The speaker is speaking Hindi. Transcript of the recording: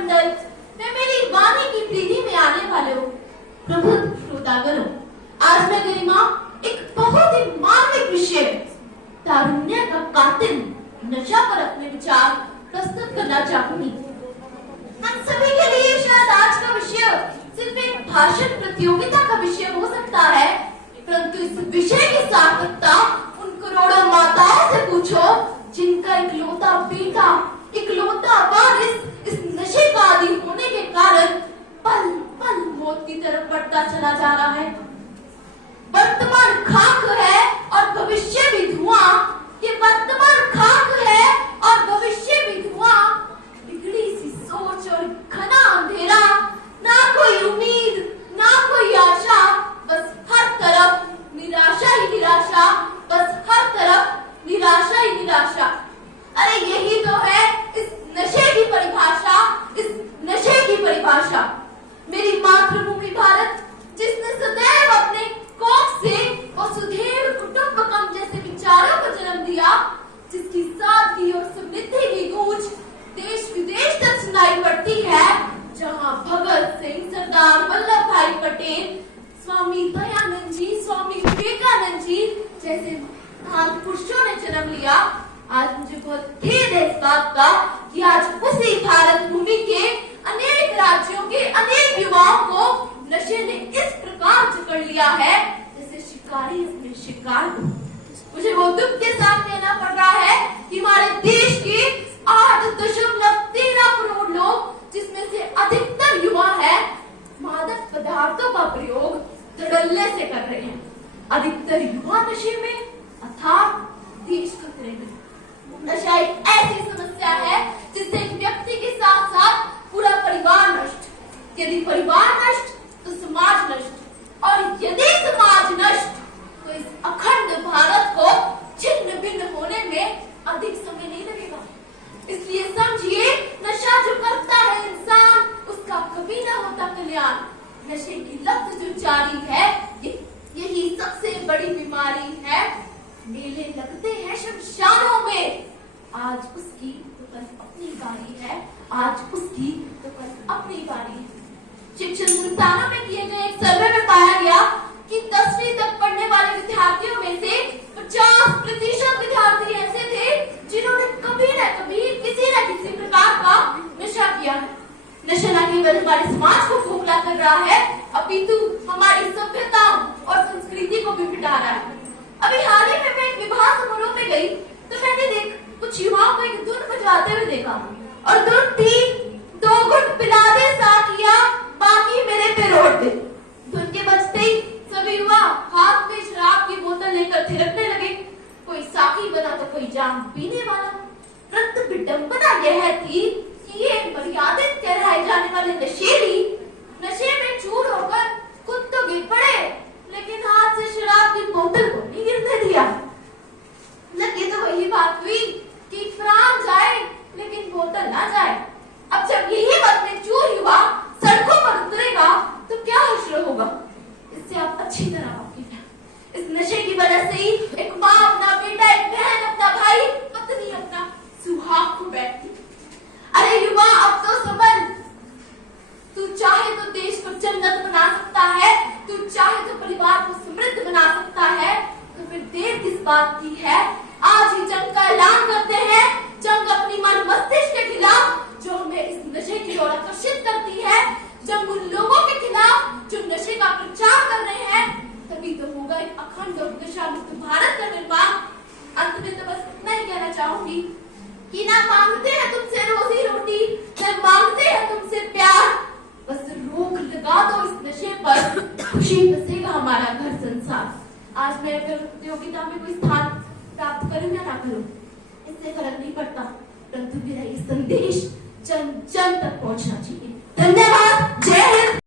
मंडल में मेरी वाणी की प्रीति में आने वाले हो प्रबुद्ध श्रोतागणों, आज मैं गरिमा एक बहुत ही मार्मिक विषय तारुण्य का कातिल नशा पर अपने विचार प्रस्तुत करना चाहूंगी। हम सभी के लिए शायद आज का विषय सिर्फ एक भाषण प्रतियोगिता का विषय हो सकता है, परंतु इस विषय की सार्थकता उन करोड़ों माताओं से पूछो जिनका इकलौता बेटा, इकलौता वारिस इस नशे का आदि होने के कारण पल पल मौत की तरफ बढ़ता चला जा रहा है। वर्तमान खाक है और भविष्य भी धुआं, ये वर्तमान खाक है और भविष्य भी धुआं। बिगड़ी सी सोच और घना अंधेरा, ना कोई उम्मीद ना कोई आशा, बस हर तरफ निराशा ही निराशा, बस हर तरफ निराशा ही निराशा। अरे यही तो है इस नशे की परिभाषा, इस नशे की परिभाषा। मेरी मातृभूमि भारत, जिसने सदैव अपने कोख से वसुधैव कुटुंबकम जैसे विचारों को जन्म दिया, जिसकी सादगी और समृद्धि की गूंज देश विदेश तक सुनाई पड़ती है, जहां भगत सिंह, सरदार वल्लभ भाई पटेल, स्वामी दयानंद जी, स्वामी विवेकानंद जी जैसे महान पुरुषों ने जन्म लिया। आज मुझे बहुत खेद है इस बात का कि आज उसी भारत भूमि के अनेक राज्यों के अनेक युवाओं को नशे ने इस प्रकार जकड़ लिया है जैसे शिकारी अपने शिकार को। मुझे वो दुख के साथ कहना पड़ रहा है कि हमारे देश के 8.13 करोड़ लोग, जिसमें से अधिकतर युवा है, मादक पदार्थों का प्रयोग धड़ल्ले से कर रहे हैं। अधिकतर युवा नशे में, अर्थात देश खतरे में। नशा एक ऐसी समस्या है जिससे एक व्यक्ति के साथ साथ पूरा परिवार नष्ट। यदि परिवार नष्ट तो समाज नष्ट, और यदि समाज नष्ट तो इस अखंड भारत को छिन्न भिन्न होने में अधिक समय नहीं लगेगा। इसलिए समझिए, नशा जो करता है इंसान, उसका कभी ना होता कल्याण। नशे की लत जो जारी है, यही सबसे बड़ी बीमारी है। मेले लगते हैं शमशानों में, आज उसकी तो कल अपनी बारी है, आज उसकी तो कल अपनी बारी है। शिक्षण संस्थानों में किए गए एक सर्वे में पाया गया कि 10वीं तक पढ़ने वाले विद्यार्थियों में से 50% विद्यार्थी ऐसे थे जिन्होंने कभी न कभी किसी न किसी प्रकार का नशा किया है। नशा न केवल हमारे समाज को खोखला कर रहा है, अपितु हमारी सभ्यता और संस्कृति को भी मिटा रहा है। अभी हाल ही में मैं एक विवाह समारोह में गई तो मैंने कुछ युवाओं को एक धुन बजाते हुए देखा, और धुन थी 2 घुट पिला दे साथिया, बाकी मेरे पे रोड दे। धुन के बजते ही सभी युवा हाथ में शराब की बोतल लेकर थिरकने लगे। कोई साथी बना तो कोई जाम पीने वाला। परंतु विडंबना यह थी कि ये मर्यादित कहलाए जाने वाले नशेली नशे में चूर होकर खुद तो गिर पड़े, लेकिन हाथ से शराब की बोतल को नहीं गिरने दिया। लगे तो वही बात हुई कि प्राण जाए लेकिन बोतल ना जाए। अब जब यही बात में चूर युवा सड़कों पर उतरेगा तो क्या हश्र होगा, इससे आप अच्छी तरह वाकिफ हैं। इस नशे की वजह से ही एक माँ अपना बेटा, एक बहन अपना भाई, पत्नी अपना सुहाग खो बैठती। अरे युवा, अब तो संभल। तू चाहे तो देश को जन्नत बना सकता है, तू चाहे तो परिवार को समृद्ध बना सकता है, तो फिर देर किस बात की है। आज ही जंग का ऐलान करते हैं, जंग अपनी मन मस्तिष्क के खिलाफ जो हमें इस नशे की ओर आकर्षित करती है, जंग उन लोगों के खिलाफ जो नशे का प्रचार कर रहे हैं। तभी तो होगा एक अखंड और नशा मुक्त भारत का निर्माण। अंत में तो बस इतना ही कहना चाहूंगी कि ना मांगते हैं तुमसे रोजी रोटी, न मांगते हैं तुमसे प्यार, बस रोक लगा दो इस नशे पर, खुशी बसेगा हमारा घर संसार। आज मैं प्रतियोगिता में कोई स्थान प्राप्त करूं या ना करूं, इससे फर्क नहीं पड़ता, परंतु मेरा ये संदेश जन जन तक पहुंचना चाहिए। धन्यवाद। जय हिंद।